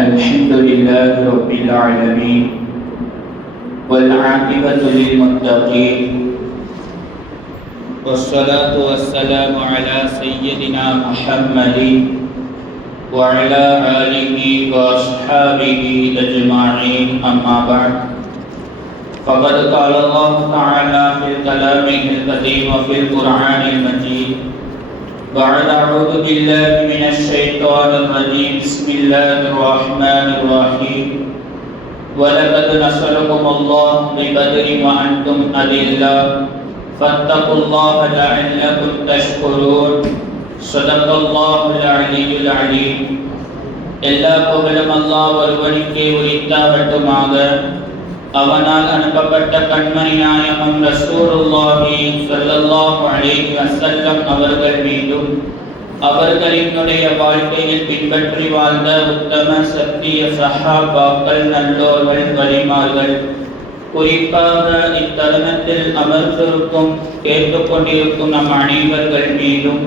الحمد لله رب العالمين والعاقبة للمتقين والصلاة والسلام على سيدنا محمد وعلى آله وأصحابه أجمعين أما بعد فقد قال الله تعالى في كلامه القديم وفي القرآن المجيد بعد أعوذ بالله من الشيطان الرجيم بسم الله الرحمن الرحيم ولقد نصركم الله ببدر وأنتم أذلة فاتقوا الله لعلكم تشكرون صدق الله العلي العليم எல்லா புகழும் அல்லாஹ் ஒருவனுக்கே உரித்தாகட்டுமாக. அவனால் அனுப்பப்பட்ட கண்மணி நாயகம் ரசூலுல்லாஹி ஸல்லல்லாஹு அலைஹி வஸல்லம் அவர்கள் மீதும் அவர்களினுடைய வாழ்க்கையில் பின்பற்றி வாழ்ந்த உத்தம சத்திய சஹாபாக்கள், நல்லோர்கள், வலிமார்கள், குறிப்பாக இத்தருணத்தில் அமர்ந்திருக்கும் கேட்டுக்கொண்டிருக்கும் நம் அனைவர்கள் மீதும்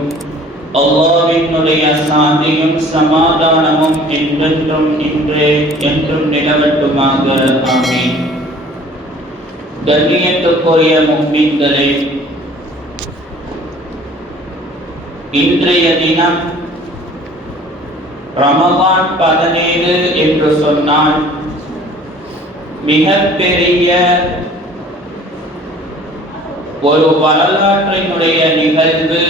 அல்லாஹ்வினுடைய சாந்தியும் சமாதானமும் என்றென்றும் இன்றே என்றும் நிலவட்டுமாக. ஆமீன். கண்ணியத்துக்குரிய முஃமின்களே, இன்றைய தினம் ரமலான் 17 என்று சொன்னால் மிகப்பெரிய ஒரு வரலாற்றினுடைய நிகழ்வு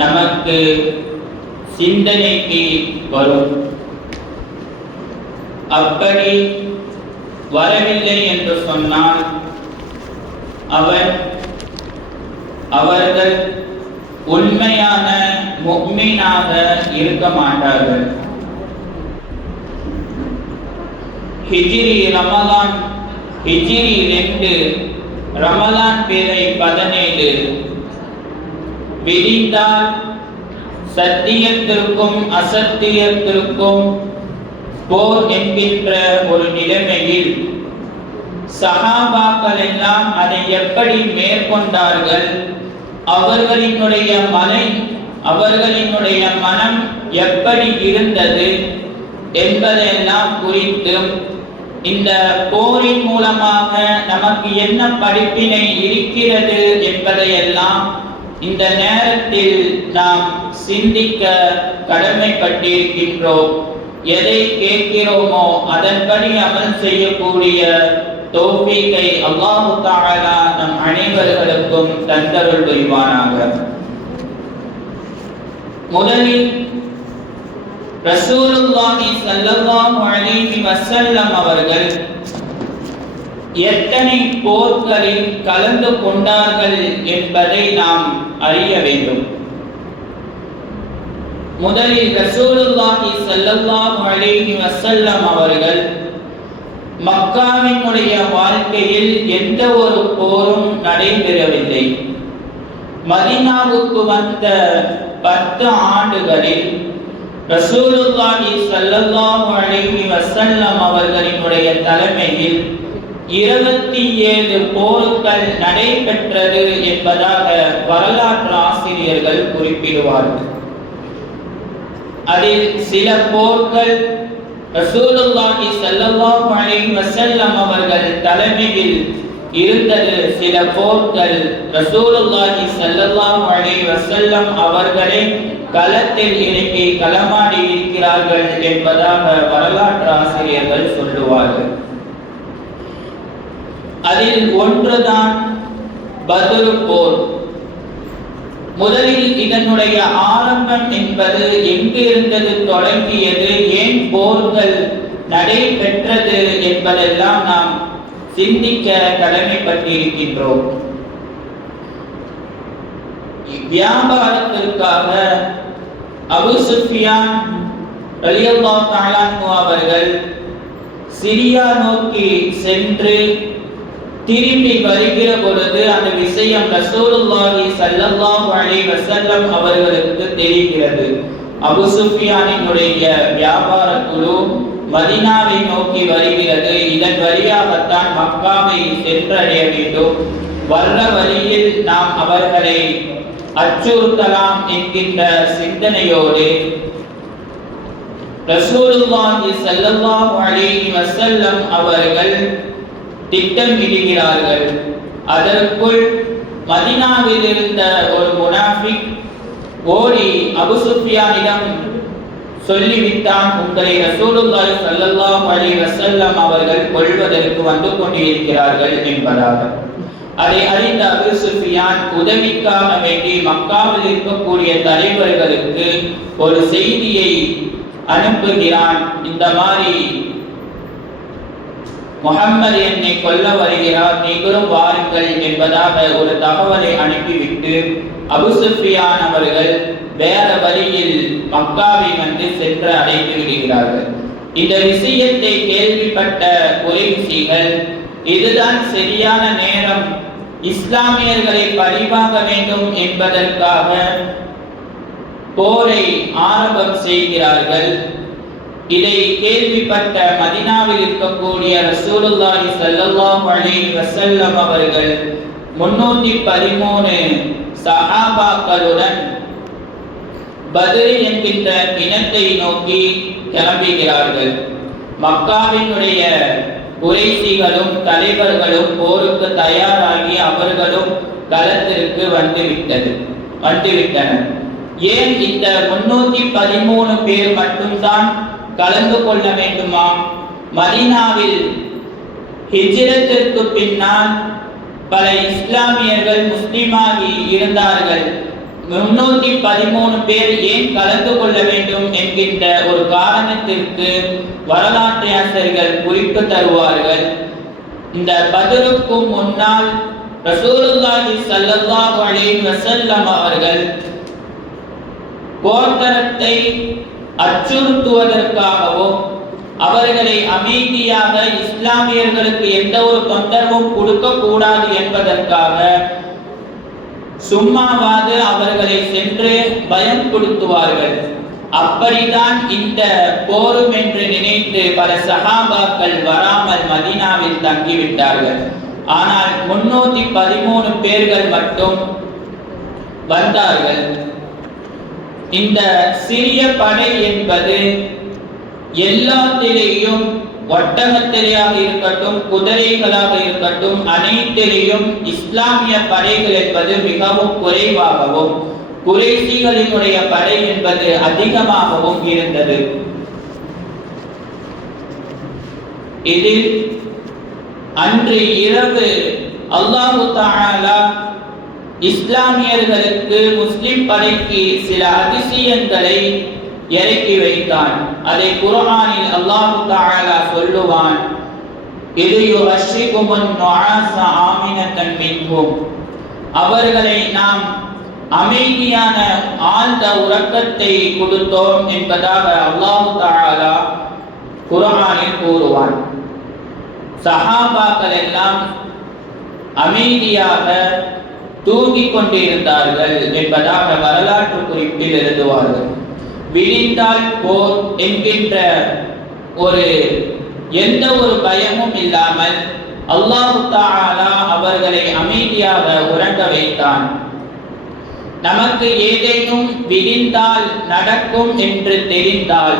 நமக்கு சிந்தனைக்கு வரும். அப்படி வரவில்லை என்று சொன்னால் அவர்கள் உண்மையான முஃமினாக இருக்க மாட்டார்கள். ஹிஜ்ரி 2 ரமலான் பிறை 17 விதித்தால் சத்தியத்திற்கும் அசத்தியத்திற்கும் போர் என்கின்ற ஒரு நிலைமையில் சஹாபாக்கள் எல்லாம் அதை எப்படி மேற்கொண்டார்கள், அவர்களினுடைய மனம் எப்படி இருந்தது என்பதெல்லாம் குறித்து இந்த போரின் மூலமாக நமக்கு என்ன படிப்பினை இருக்கிறது என்பதையெல்லாம் இந்த நேரத்தில் நாம் சிந்திக்க கடமைப்பட்டிருக்கின்றோம். எதை கேட்கிறோமோ அதன்படி அமல் செய்யக்கூடிய தௌஃபீகை அல்லாஹ் தஆலா நம் அனைவர்களுக்கும் தந்தருள் புரிவானாக. முதலில் ரசூலுல்லாஹி ஸல்லல்லாஹு அலைஹி வஸல்லம் அவர்கள் எத்தனை போர்களில் கலந்து கொண்டார்கள் என்பதை நாம் அறிய வேண்டும். முதலில் ரசூலுல்லாஹி ஸல்லல்லாஹு அலைஹி வஸல்லம் அவர்கள் மக்காவினுடைய வாழ்க்கையில் எந்த ஒரு போரும் நடைபெறவில்லை. மதீனாவுக்கு வந்த 10 ஆண்டுகளில் ரசூலுல்லாஹி ஸல்லல்லாஹு அலைஹி வஸல்லம் அவர்களினுடைய தலைமையில் 27 போர்கள் நடைபெற்றது என்பதாக வரலாற்று ஆசிரியர்கள் குறிப்பிடுவார்கள். அதில் சில போர்கள் ரசூலுல்லாஹி ஸல்லல்லாஹு அலைஹி வஸல்லம் அவர்கள் தலைமையில் இருந்தது. சில போர்கள் ரசூலுல்லாஹி ஸல்லல்லாஹு அலைஹி வஸல்லம் அவர்களே களத்தில் இறங்கி களமாடி இருக்கிறார்கள் என்பதாக வரலாற்று ஆசிரியர்கள் சொல்லுவார்கள். அதில் ஒன்றுதான் பத்ர் போர். முதலில் இதனுடைய ஆரம்பம் என்பது எங்கு இருந்தது, தொடங்கியது, ஏன் போர்கள் நடைபெற்றது என்பதெல்லாம் நாம் சிந்திக்க கடமைப்பட்டிருக்கின்றோம். வியாபாரத்திற்காக அபூ சுஃபியான் ரலியல்லாஹு தஆலா அவர்கள் சிரியா நோக்கி சென்று திரும்பி வருகிற பொழுது அந்த விஷயம் ரசூலுல்லாஹி ஸல்லல்லாஹு அலைஹி வஸல்லம் அவர்களுக்கு தெரிகிறது. அபூ சுஃபியானினுடைய வியாபார குழு மதீனாவை நோக்கி வருகிறது. இதன் வழியாகத்தான் மக்காவை சென்றடைய வேண்டும். வர்ற வழியில் நாம் அவர்களை அச்சுறுத்தலாம் என்கின்ற சிந்தனையோடு ரசூலுல்லாஹி ஸல்லல்லாஹு அலைஹி வஸல்லம் அவர்கள் திட்டமிடுகிறார்கள். அதற்குள் மதீனாவில் இருந்த ஒரு முனாஃபிக் ஓடி அபூ சுஃபியானிடம் சொல்லிவிட்டான், உங்களை ரசூலுல்லாஹி ஸல்லல்லாஹு அலைஹி வஸல்லம் அவர்கள் கொல்வதற்கு வந்து கொண்டிருக்கிறார்கள் என்பதாக. அதை அறிந்த அபூ சுஃபியான் உதவிக்காக வேண்டி மக்காவில் இருக்கக்கூடிய தலைவர்களுக்கு ஒரு செய்தியை அனுப்புகிறான். இந்த மாதிரி முஹம்மது என்னை கொல்ல வருகிறார், நீங்களும் வாருங்கள் என்பதாக ஒரு தகவலை அனுப்பிவிட்டு அபூ சுஃபியான் அவர்கள் வேற வழியில் மக்காவை வந்து சென்று அடைந்து விடுகிறார்கள். இந்த விஷயத்தை கேள்விப்பட்ட குறைஷிகள் இதுதான் சரியான நேரம், இஸ்லாமியர்களை பழிவாங்க வேண்டும் என்பதற்காக போரை ஆரம்பம் செய்கிறார்கள். இதை கேள்விப்பட்ட மதீனாவில் இருக்கக்கூடிய ரசூலுல்லாஹி ஸல்லல்லாஹு அலைஹி வஸல்லம் அவர்கள் 313 சஹாபாக்களுடன் பத்ர் என்கின்ற இனத்தை நோக்கி கிளம்புகிறார்கள். மக்காவினுடைய குறைஷிகளும் தலைவர்களும் போருக்கு தயாராகி அவர்களும் களத்திற்கு வந்துவிட்டனர். ஏன் இந்த 313 பேர் மட்டும்தான் கலந்து கொள்ள வேண்டுமா? மதீனாவில் ஹிஜ்ரத்திற்கு பின்னால் பல இஸ்லாமியர்கள் முஸ்லிமாகி இருந்தார்கள். 313 பேர் ஏன் கலந்து கொள்ள வேண்டும் என்கின்ற ஒரு காரணத்திற்கு வரலாற்று ஆசிரியர்கள் குறிப்பு தருவார்கள். இந்த பத்ருக்கு முன்னால் ரசூலுல்லாஹி ஸல்லல்லாஹு அலைஹி வஸல்லம் அவர்கள் கோத்தரத்தை அச்சுறுத்துவதற்காகவும் அவர்களை அமைதியாக இஸ்லாமியர்களுக்கு எந்த ஒரு தொந்தரவும் கொடுக்க கூடாது என்பதற்காக சும்மாவாது அவர்களை சென்று பயம் கொடுத்துவார்கள். அப்படிதான் இந்த போரும் என்று நினைத்து பல சஹாபாக்கள் வராமல் மதீனாவில் தங்கிவிட்டார்கள். ஆனால் 313 பேர்கள் மட்டும் வந்தார்கள். இந்த சிறிய படை என்பது எல்லாத்திலேயும் ஒட்டகத்திலேயாக இருக்கட்டும், குதிரைகளாக இருக்கட்டும், அனைத்திலேயும் இஸ்லாமிய படைகள் என்பது மிகவும் குறைவாகவும் குறைஷிகளினுடைய படை என்பது அதிகமாகவும் இருந்தது. இதில் அன்று இரவு அல்லாஹு தஆலா இஸ்லாமியர்களுக்கு முஸ்லிம் படைக்கு சில அதிசயங்களை இறக்கி வைத்தான். அதை குர்ஆனில் அல்லாஹ் தஆலா சொல்லுவான், இது யுஹஷிகுமுன் நுஆஸ ஆமினத்தன் மின்ஹும், அவர்களை நாம் அமைதியான ஆழ்ந்த உறக்கத்தை கொடுத்தோம் என்பதாக அல்லாஹ் தஆலா குர்ஆனில் கூறுவான். சஹாபாக்கள் எல்லாம் அமைதியாக தூங்கிக் கொண்டிருந்தார்கள் என்பதாக வரலாற்று குறிப்பில் எழுதுவார்கள். விழிந்தால் போர் என்கின்ற எந்த ஒரு பயமும் இல்லாமல் அல்லாஹ் தஆலா அவர்களை அமைதியாக உறங்க வைத்தான். நமக்கு ஏதேனும் விழிந்தால் நடக்கும் என்று தெரிந்தால்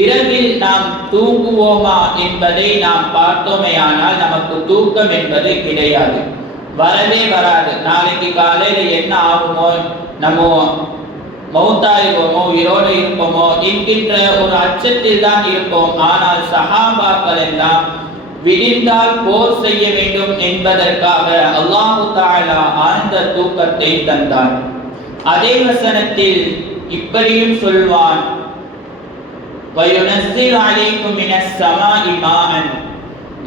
இரவில் நாம் தூங்குவோமா என்பதை நாம் பார்த்தோமேயானால் நமக்கு தூக்கம் என்பது கிடையாது, வரவே வராது. நாளைக்கு காலையில என்ன ஆகுமோ, நம்ம மௌத்தாயிருவோமோ, உயிரோடு இருப்போமோ என்கின்ற ஒரு அச்சத்தில் தான் இருப்போம். ஆனால் சஹாபாக்கள் எல்லாம் விடிந்தால் போர் செய்ய வேண்டும் என்பதற்காக அல்லாஹ் தஆலா ஆழ்ந்த தூக்கத்தை தந்தான். அதே வசனத்தில் இப்படியும் சொல்வான், வயுனஸ்ஸிலு அலைக்கும் மினஸ் ஸமாஇ மாஅன்,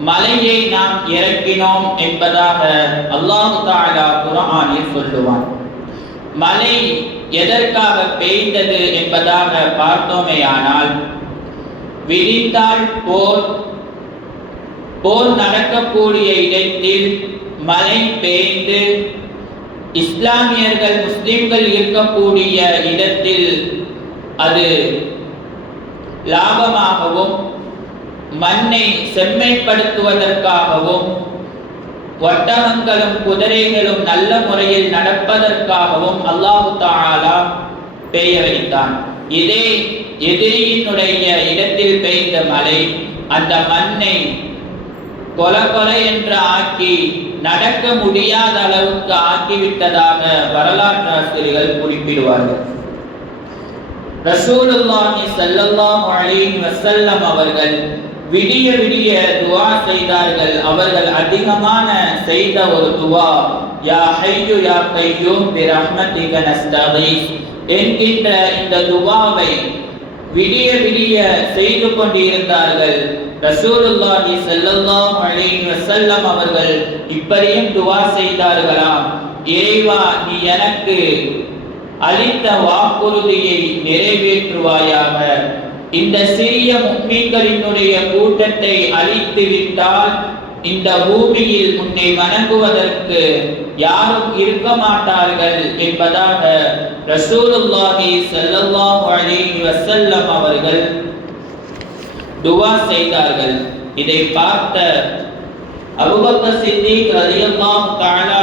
மலையை நாம் இறக்கினோம் என்பதாக அல்லாஹ் தஆலா குர்ஆனில் சொல்லுவான். மலை எதற்காக பெய்தது என்பதாக பார்த்தோமேயானால், விடிந்தால் போர் நடக்கக்கூடிய இடத்தில் மழை பெய்து இஸ்லாமியர்கள் முஸ்லிம்கள் இருக்கக்கூடிய இடத்தில் அது லாபமாகவும் மண்ணை செம்மைப்படுத்துவதற்காகவும் ஒட்டகங்களும் குதிரைகளும் நல்ல முறையில் நடப்பதற்காகவும் அல்லாஹ் தஆலா பெய்ய வைத்தான். இதே எதிரியினுடைய இடத்தில் பெய்த மழை அந்த மண்ணை கொலை கொலை என்று ஆக்கி நடக்க முடியாத அளவுக்கு ஆக்கிவிட்டதாக வரலாற்று ஆசிரியர்கள் குறிப்பிடுவார்கள். ரசூலுல்லாஹி ஸல்லல்லாஹு அலைஹி வஸல்லம் அவர்கள் விடிய விடிய துஆ செய்தார்கள். அவர்கள் அதிகமான செய்த ஒரு துஆ, யா ஹய்யு யா கய்யூம் பிரஹ்மதிக நஸ்தகீஸ் என்கின்ற இந்த துஆவை விடிய விடிய செய்து கொண்டிருந்தார்கள். ரசூலுல்லாஹி ஸல்லல்லாஹு அலைஹி வஸல்லம் அவர்கள் இப்படியும் துஆ செய்தார்களாம், இறைவா நீ எனக்கு அளித்த வாக்குறுதியை நிறைவேற்றுவாயாக. இந்த சிறிய முஃமின்களினுடைய கூட்டத்தை அழித்து விட்டால் இந்த பூமியில் உன்னை வணங்குவதற்கு யாரும் இருக்க மாட்டார்கள் என்பதாக ரசூலுல்லாஹி ஸல்லல்லாஹு அலைஹி வஸல்லம் அவர்கள் துஆ செய்தார்கள். இதை பார்த்த அபூபக்கர் சித்திக் ரலியல்லாஹு தஆலா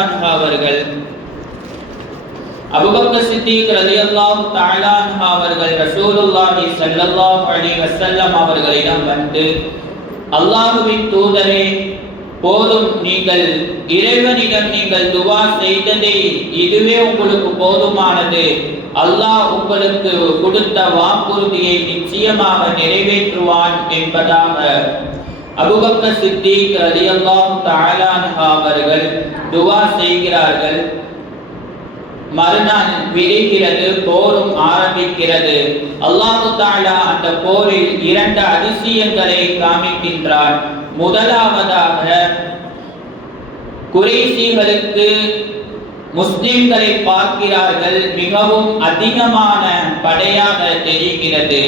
அன்ஹு அவர்கள் ரசூலுல்லாஹி ஸல்லல்லாஹு அலைஹி வஸல்லம் அவர்களிடம் வந்து, அல்லாஹ்வின் தூதரே, போதும், நீங்கள் இறைவனிடம் நீங்கள் துஆ செய்ததே இதுவே உங்களுக்கு போதுமானது. அல்லாஹ் உங்களுக்கு கொடுத்த வாக்குறுதியை நிச்சயமாக நிறைவேற்றுவான் என்பதாக அபூபக்கர் சித்திக் ரலியல்லாஹு தஆலா அன்ஹு அவர்கள் துஆ செய்கிறார்கள். மறுநாள் விரிகிறது, போரும் ஆரம்பிக்கிறது. அல்லாஹு தஆலா அந்த போரில் 2 அதிசயங்களை காமிக்கின்றார். முதலாவதாக, குறைஷிகளுக்கு முஸ்லிம்களை பார்க்கிறார்கள், மிகவும் அதிகமான படையாக தெரிகிறது.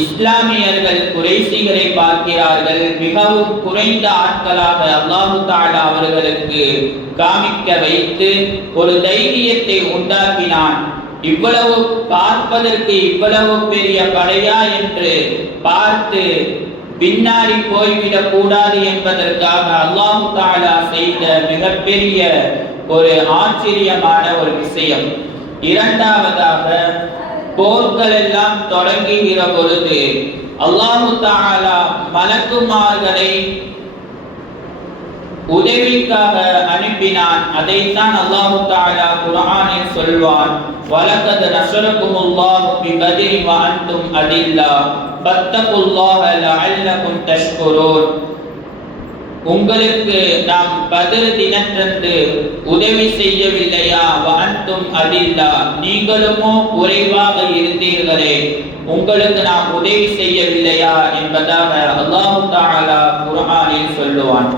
இஸ்லாமியர்கள் குறைஷிகளை பார்க்கிறார்கள், மிகவும் குறைந்த ஆட்களாக அல்லாஹு தஆலா அவர்களுக்கு காமிக்க வைத்து ஒரு தைரியத்தை உண்டாக்கினான். இவ்வளவு பார்ப்பதற்கு இவ்வளவு பெரிய படையா என்று பார்த்து பின்னாடி போய்விடக் கூடாது என்பதற்காக அல்லாஹு தஆலா செய்த மிகப்பெரிய ஒரு ஆச்சரியமான ஒரு விஷயம். இரண்டாவதாக, போர்கள் எல்லாம் தொடங்குகிற பொழுது அல்லாஹு தஆலா மலக்குமார்களை உதவிக்காக அனுப்பினான். அதைத்தான் அல்லாஹு தஆலா குர்ஆனில் சொல்வான், வலகத் நஸரகுமுல்லாஹு பிபத்ரி வ அன்தும் அதில்லா ஃபத்தகுல்லாஹ லஅல்லகும் தஷ்குரூன். உங்களுக்கு நாம் பத்ர் தினத்தன்று உதவி செய்யவில்லையா? வ அன்தும் அதில்லா, நீங்களுமோ குறைவாக இருந்தீர்களே, உங்களுக்கு நாம் உதவி செய்யவில்லையா என்பதாக அல்லாஹு தஆலா குர்ஆனில் சொல்லுவான்.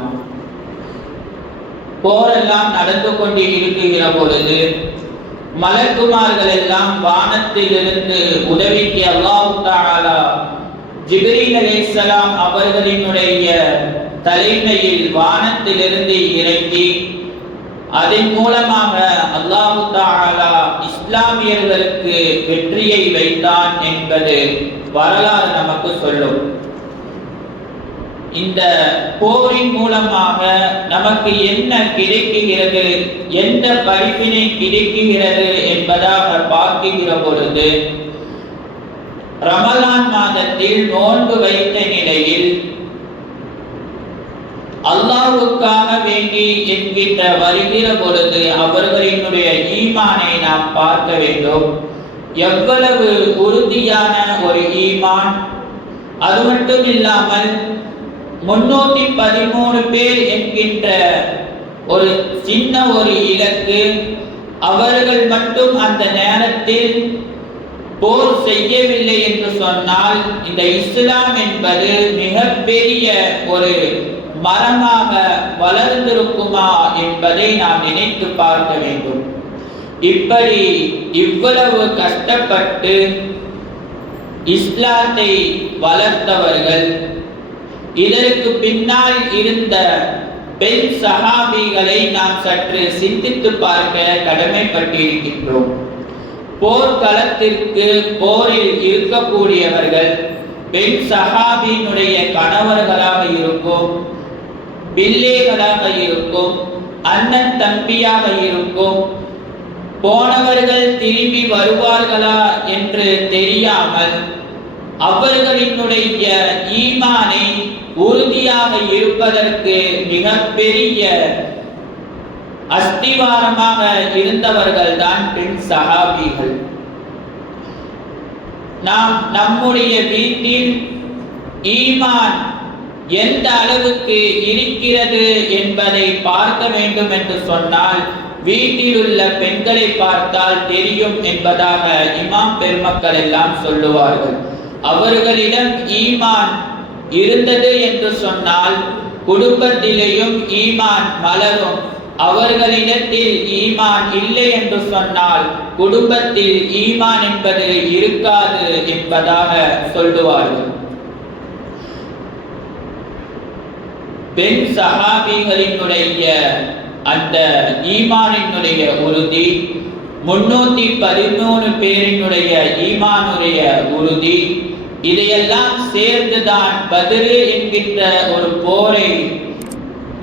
போரெல்லாம் நடந்து கொண்டு இருக்கிற பொழுது மலக்குமார்கள் எல்லாம் வானத்திலிருந்து உதவிக்கு அல்லாஹு தஆலா ஜிப்ரீல் அலைஹிஸ்ஸலாம் அவர்களினுடைய தலைமையில் வானத்திலிருந்து இறங்கி அதன் மூலமாக அல்லாஹு தஆலா இஸ்லாமியர்களுக்கு வெற்றியை வைத்தான் என்பது வரலாறு நமக்கு சொல்லும். இந்த போரின் மூலமாக நமக்கு என்ன கிடைக்குகிறது, எந்த படிப்பினை கிடைக்குகிறது என்பதாக பார்க்கிற பொழுது, ரமலான் மாதத்தில் நோன்பு வைத்த நிலையில் அல்லாஹ்வுக்காக வேண்டி என்கின்ற வருகிற பொழுது அவர்களினுடைய ஈமானை நாம் பார்க்க வேண்டும். எவ்வளவு உறுதியான ஒரு ஈமான்! அது மட்டும் இல்லாமல் 313 பேர் என்கின்ற ஒரு சின்ன ஒரு இலக்கு, அவர்கள் மட்டும் அந்த நேரத்தில் போர் செய்யவில்லை என்று சொன்னால் இந்த இஸ்லாம் என்பது மிகப்பெரிய ஒரு மரமாக வளர்ந்திருக்குமா என்பதை நாம் நினைத்து பார்க்க வேண்டும். இப்படி இவ்வளவு கஷ்டப்பட்டு இஸ்லாத்தை வளர்த்தவர்கள், இதற்கு பின்னால் இருந்த பெண் சஹாபிகளை நாம் சற்று சிந்தித்து பார்க்க கடமைப்பட்டிருக்கின்றோம். போர்க்களத்திற்கு போரில் இருக்கக்கூடியவர்கள் பெண் சஹாபியினுடைய கணவர்களாக இருக்கும், பிள்ளைகளாக இருக்கும், அண்ணன் தம்பியாக இருக்கும். போனவர்கள் திரும்பி வருவார்களா என்று தெரியாமல் அவர்களினுடைய ஈமானை உறுதியாக இருப்பதற்கு மிகப்பெரிய அஸ்திவாரமாக இருந்தவர்கள் தான் பெண் சஹாபிகள். நாம் நம்முடைய வீட்டில் ஈமான் எந்த அளவுக்கு இருக்கிறது என்பதை பார்க்க வேண்டும் என்று சொன்னால் வீட்டில் உள்ள பெண்களை பார்த்தால் தெரியும் என்பதாக இமாம் பெருமக்கள் எல்லாம் சொல்லுவார்கள். அவர்களிடம் ஈமான் இருந்தது என்று சொன்னால் குடும்பத்திலேயும் ஈமான் மலரும். அவர்களிடத்தில் ஈமான் இல்லை என்று சொன்னால் குடும்பத்தில் ஈமான் என்பது இருக்காது என்பதாக சொல்லுவார்கள். பெண் சஹாபிகளினுடைய அந்த ஈமானினுடைய உறுதி, 313 பேரினுடைய ஈமானுடைய உறுதி, இதையெல்லாம் சேர்ந்துதான் பத்ர் என்கின்ற ஒரு போரை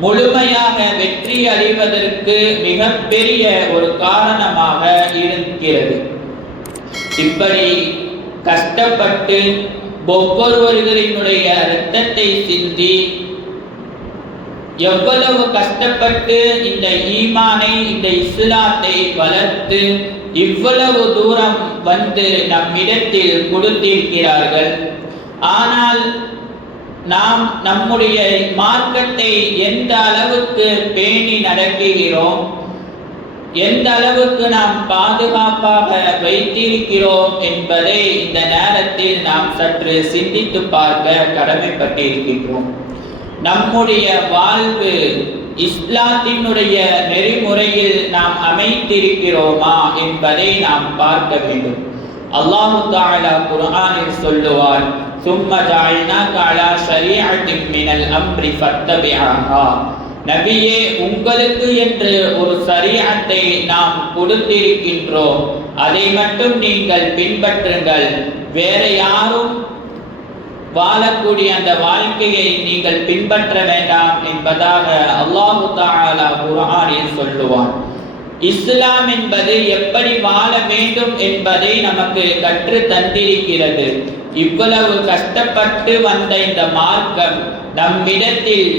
முழுமையாக வெற்றி அடைவதற்கு மிகப்பெரிய ஒரு காரணமாக இருக்கிறது. இப்படி கஷ்டப்பட்டு ஒவ்வொருவர்களினுடைய இரத்தத்தை சிந்தி எவ்வளவு கஷ்டப்பட்டு இந்த ஈமானை, இந்த இஸ்லாத்தை வளர்த்து இவ்வளவு தூரம் வந்து நம்மிடத்தில் கொடுத்திருக்கிறார்கள். ஆனால் நாம் நம்முடைய மார்க்கத்தை எந்த அளவுக்கு பேணி நடக்குகிறோம், எந்த அளவுக்கு நாம் பாதுகாப்பாக வைத்திருக்கிறோம் என்பதை இந்த நேரத்தில் நாம் சற்று சிந்தித்து பார்க்க கடமைப்பட்டிருக்கின்றோம். நம்முடைய வாழ்வு இஸ்லாத்தினுடைய நெறிமுறையில் நாம் அமைத்திருக்கிறோமா என்பதை நாம் பார்க்க வேண்டும். அல்லாஹ் தஆலா குர்ஆனில் சொல்லுவார், ثم جعلناك على شريعة من الأمر فاتبعها. நபியே, உங்களுக்கு என்று ஒரு ஷரீஅத்தை நாம் கொடுத்திருக்கின்றோம், அதை மட்டும் நீங்கள் பின்பற்றுங்கள். வேற யாரும் வாழக்கூடிய அந்த வாழ்க்கையை நீங்கள் பின்பற்ற வேண்டாம் என்பதாக அல்லாஹ் தஆலா குர்ஆனில் சொல்லுவார். இஸ்லாம் என்பது எப்படி வாழ வேண்டும் என்பதை நமக்கு கற்று தந்திருக்கிறது. இவ்வளவு கஷ்டப்பட்டு வந்த இந்த மார்க்கம் நம்மிடத்தில்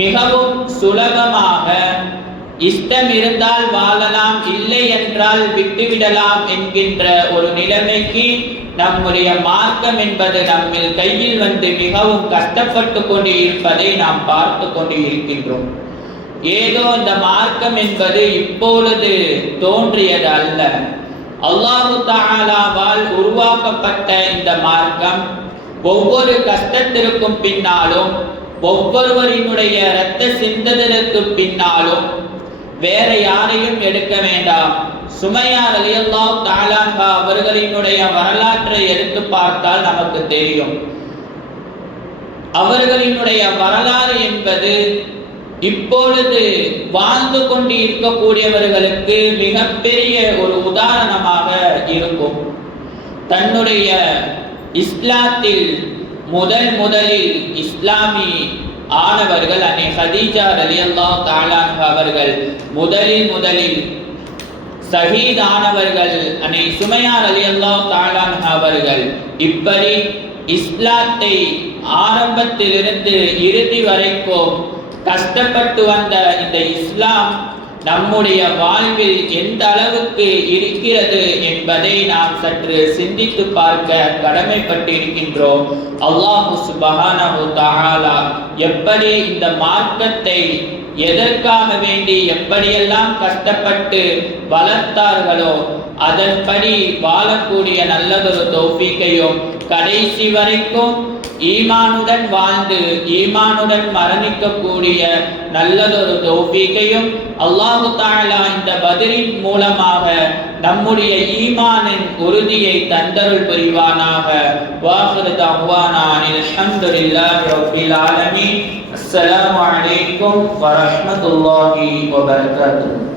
மிகவும் சுலபமாக இஷ்டம் இருந்தால் வாழலாம், இல்லை என்றால் விட்டுவிடலாம் என்கின்ற ஒரு நிலைமைக்கு நம்முடைய மார்க்கம் என்பது நம்மில் கையில் வந்து மிகவும் கஷ்டப்பட்டு கொண்டு இருப்பதை நாம் பார்த்து கொண்டு இருக்கின்றோம். ஏதோ இந்த மார்க்கம் என்பது இப்பொழுது தோன்றியது அல்ல. அல்லாஹ் தஆலாவால் உருவாக்கப்பட்ட இந்த மார்க்கம் ஒவ்வொரு கஷ்டத்திற்கும் பின்னாலும், ஒவ்வொருவரினுடைய இரத்த சிந்ததற்கு பின்னாலும் வேற யாரையும் எடுக்க வேண்டாம். சுமையா ரலியல்லாஹு தஆலா அன்ஹா அவர்களினுடைய வரலாற்றை எடுத்து பார்த்தால் நமக்கு தெரியும். அவர்களினுடைய வரலாறு என்பது இப்பொழுது வாழ்ந்து கொண்டு இருக்கக்கூடியவர்களுக்கு மிகப்பெரிய ஒரு உதாரணமாக இருக்கும். தன்னுடைய இஸ்லாத்தில் முதலில் இஸ்லாமி ஆனவர்கள் அன்னை ஹதீஜா ரலியல்லாஹு தஆலா அன்ஹா அவர்கள் முதலில் ஷஹீத் ஆனவர்கள் அன்னை சுமையா ரலியல்லாஹு தஆலா அன்ஹா அவர்கள். இப்படி இஸ்லாத்தை ஆரம்பத்திலிருந்து இறுதி வரைக்கும் கஷ்டப்பட்டு வந்த இந்த இஸ்லாம் நம்முடைய வாழ்வில் எந்த அளவுக்கு இருக்கிறது என்பதை நாம் சற்று சிந்தித்து பார்க்க கடமைப்பட்டிருக்கின்றோம். அல்லாஹ் சுப்ஹானஹு தஆலா எப்படி இந்த மார்க்கத்தை எதற்காக வேண்டி எப்படியெல்லாம் கஷ்டப்பட்டு வளர்த்தார்களோ அதன்படி வாழக்கூடிய நல்லதொரு தௌஃபீக்கையும் கடைசி வரைக்கும் ஈமானுடன் வாழ்ந்து ஈமானுடன் மரணிக்கக்கூடிய நல்லதொரு தௌஃபீக்கையும் அல்லாஹ் தஆலா இந்த பத்ரின் மூலமாக நம்முடைய ஈமானின் உறுதியை தந்தருள் புரிவானாக. வாஹிரு தஅவானா அல்ஹம்துலில்லாஹி ரப்பில் ஆலமீன். அஸ்ஸலாமு அலைக்கும் வரஹ்மத்துல்லாஹி வபரகாத்துஹு.